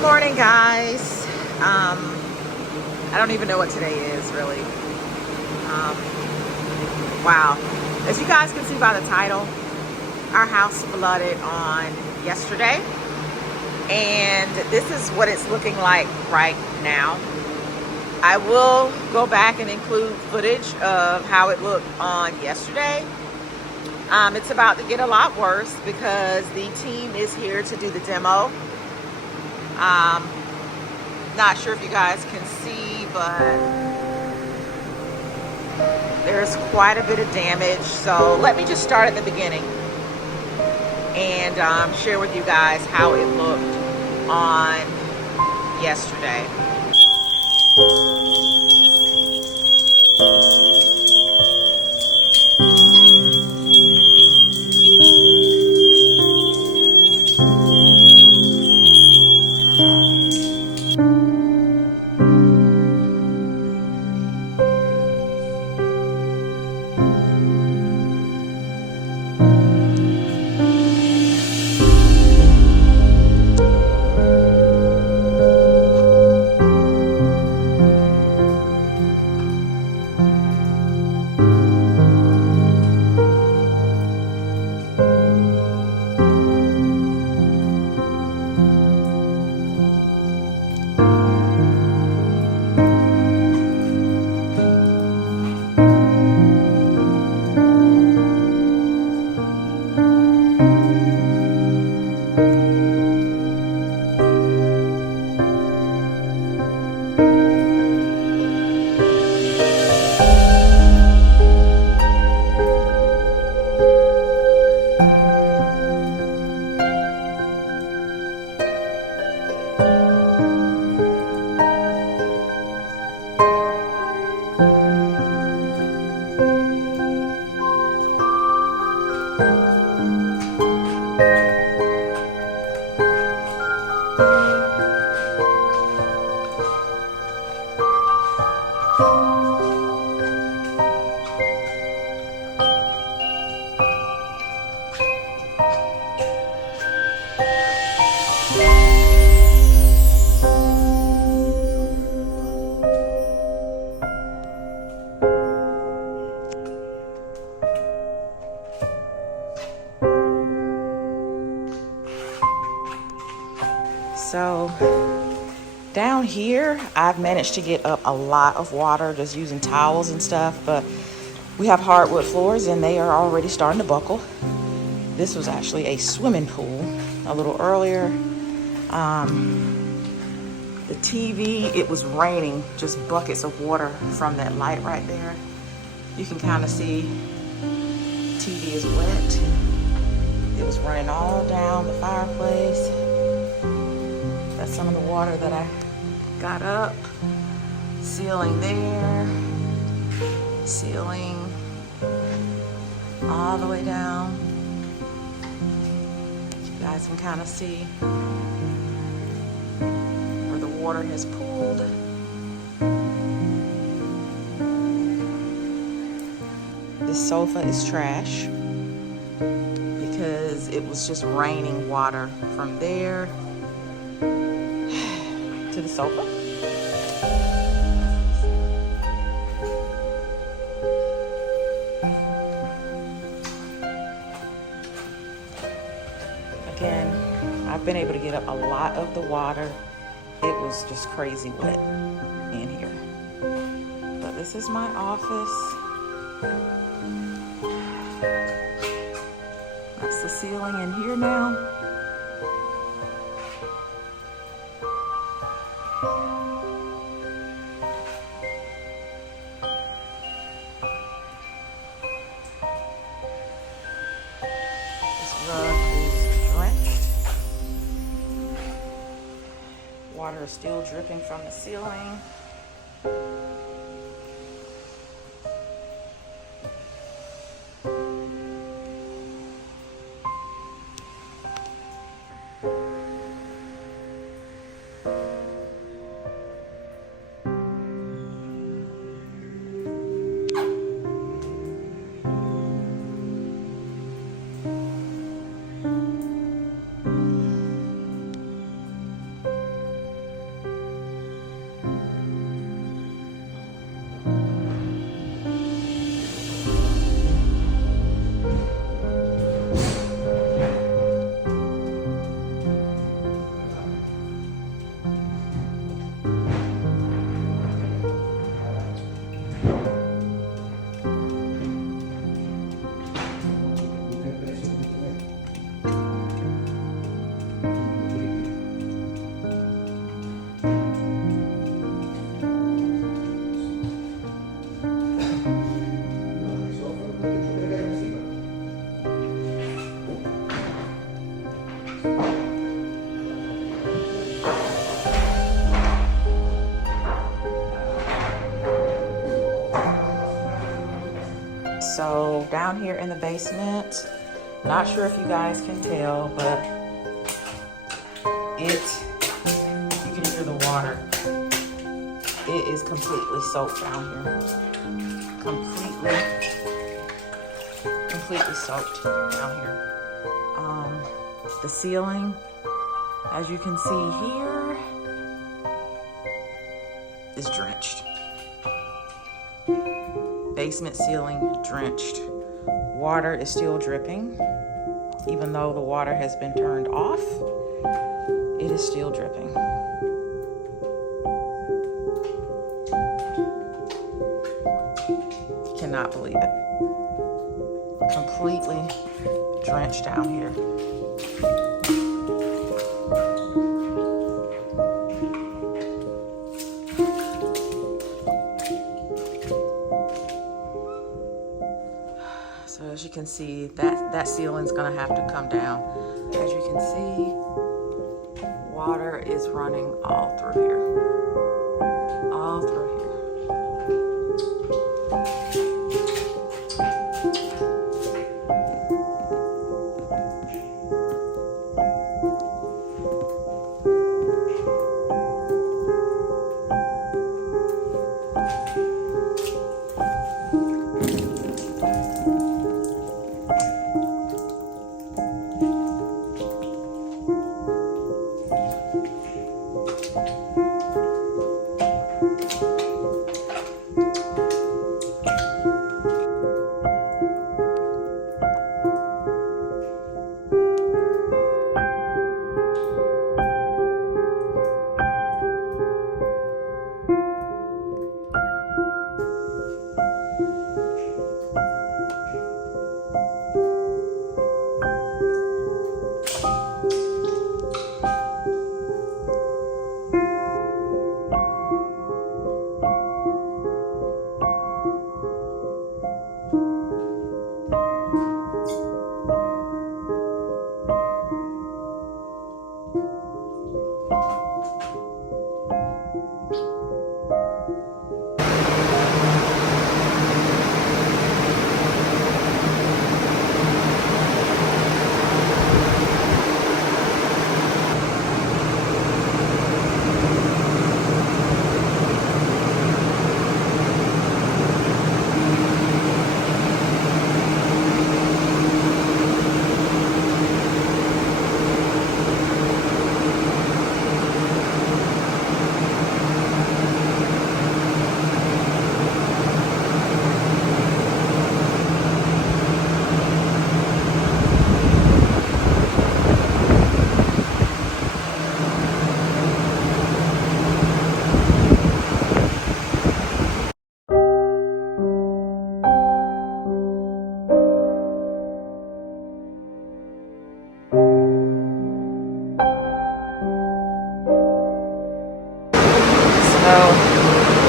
Good morning, guys. I don't even know what today is, really. Wow. As you guys can see by the title, our house flooded on yesterday. And this is what it's looking like right now. I will go back and include footage of how it looked on yesterday. It's about to get a lot worse because the team is here to do the demo. Not sure if you guys can see, but there's quite a bit of damage. So let me just start at the beginning and share with you guys how it looked on yesterday. So down here, I've managed to get up a lot of water just using towels and stuff, but we have hardwood floors and they are already starting to buckle. This was actually a swimming pool a little earlier. The TV, it was raining, just buckets of water from that light right there. You can kind of see TV is wet. It was running all down the fireplace. That's some of the water that I got up. Ceiling there. Ceiling all the way down. You guys can kind of see where the water has pooled. This sofa is trash because it was just raining water from there to the sofa. Again, I've been able to get up a lot of the water. It was just crazy wet in here. But this is my office. That's the ceiling in here now. Water is still dripping from the ceiling. So down here in the basement, not sure if you guys can tell, but you can hear the water. It is completely soaked down here. Completely soaked down here. The ceiling, as you can see here, is drenched. Basement ceiling drenched. Water is still dripping. Even though the water has been turned off, it is still dripping. Cannot believe it. Completely drenched down here. So as you can see, that ceiling's gonna have to come down. As you can see, water is running all through here. All through here.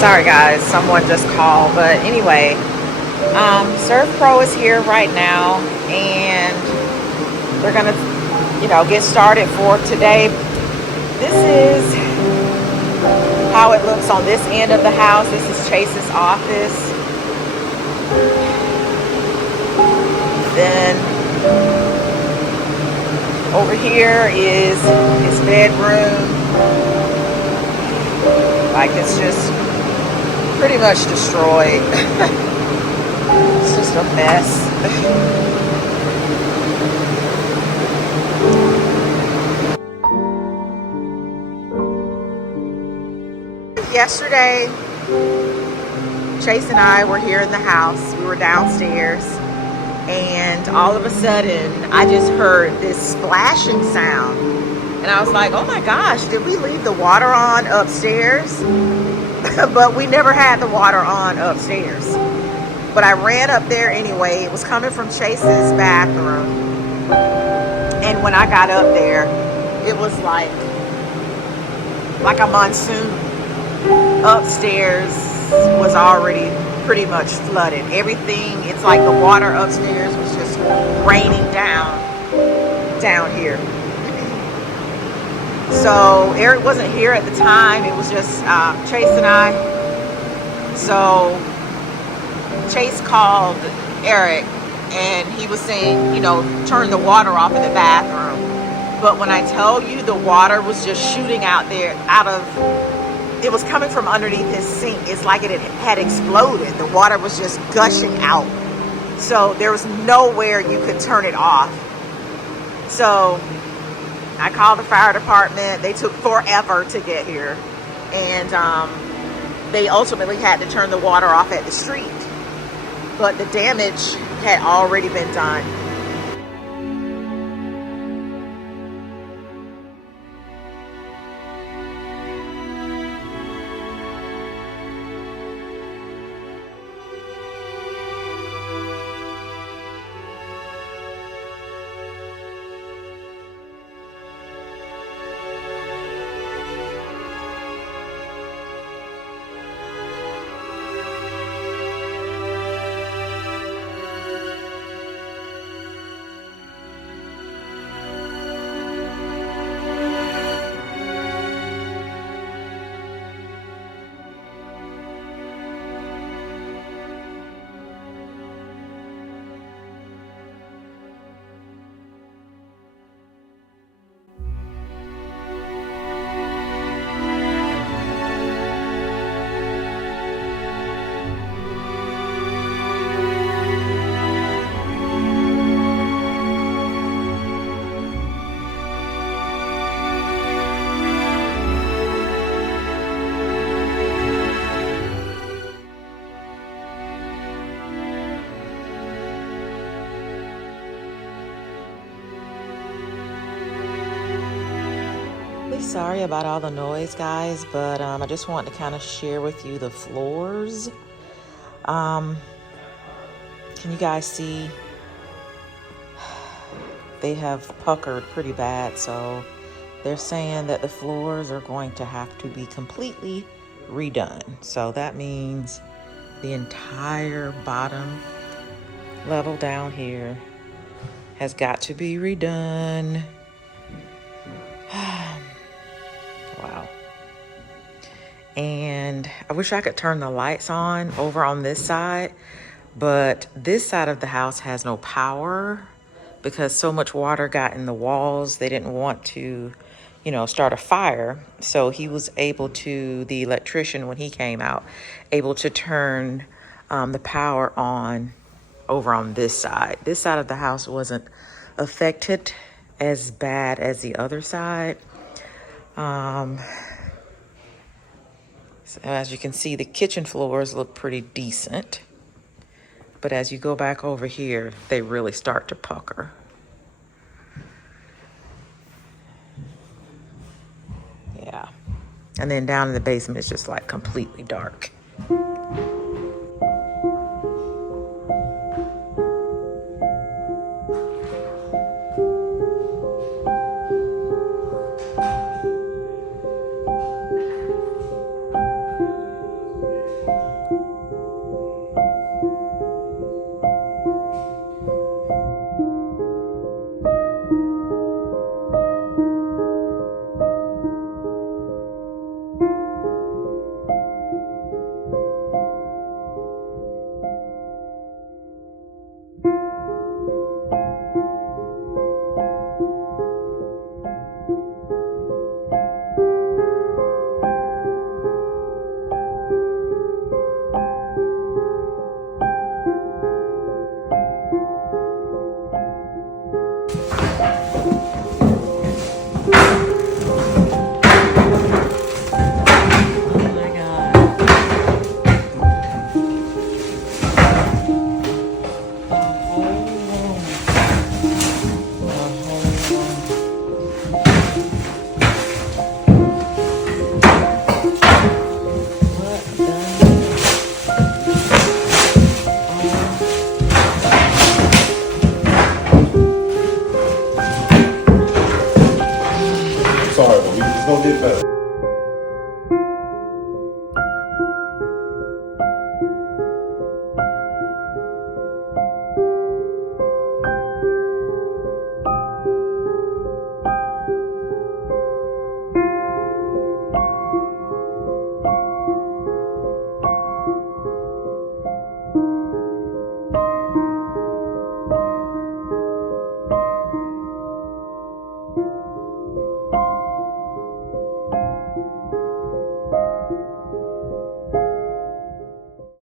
Sorry guys, someone just called, but anyway, Surf Pro is here right now, and they're gonna, get started for today. This is how it looks on this end of the house. This is Chase's office. Then over here is his bedroom. Like, it's just pretty much destroyed. It's just a mess. Yesterday, Chase and I were here in the house. We were downstairs, and all of a sudden, I just heard this splashing sound. And I was like, oh my gosh, did we leave the water on upstairs? But we never had the water on upstairs. But I ran up there anyway. It was coming from Chase's bathroom. And when I got up there, it was like a monsoon. Upstairs was already pretty much flooded. Everything, it's like the water upstairs was just raining down here. So Eric wasn't here at the time. It was just Chase and I. So Chase called Eric, and he was saying, you know, turn the water off in the bathroom. But when I tell you, the water was just shooting out there, it was coming from underneath his sink. It's like it had exploded. The water was just gushing out. So there was nowhere you could turn it off. So I called the fire department. They took forever to get here. And they ultimately had to turn the water off at the street. But the damage had already been done. Sorry about all the noise, guys, but I just want to kind of share with you the floors. Can you guys see? They have puckered pretty bad, so they're saying that the floors are going to have to be completely redone. So that means the entire bottom level down here has got to be redone. Wow. And I wish I could turn the lights on over on this side, but this side of the house has no power because so much water got in the walls. They didn't want to, you know, start a fire. So he was able to, the electrician, when he came out, able to turn the power on over on this side. This side of the house wasn't affected as bad as the other side. So as you can see, the kitchen floors look pretty decent. But as you go back over here, they really start to pucker. Yeah. And then down in the basement, it's just like completely dark. Sorry, but we just gonna get better.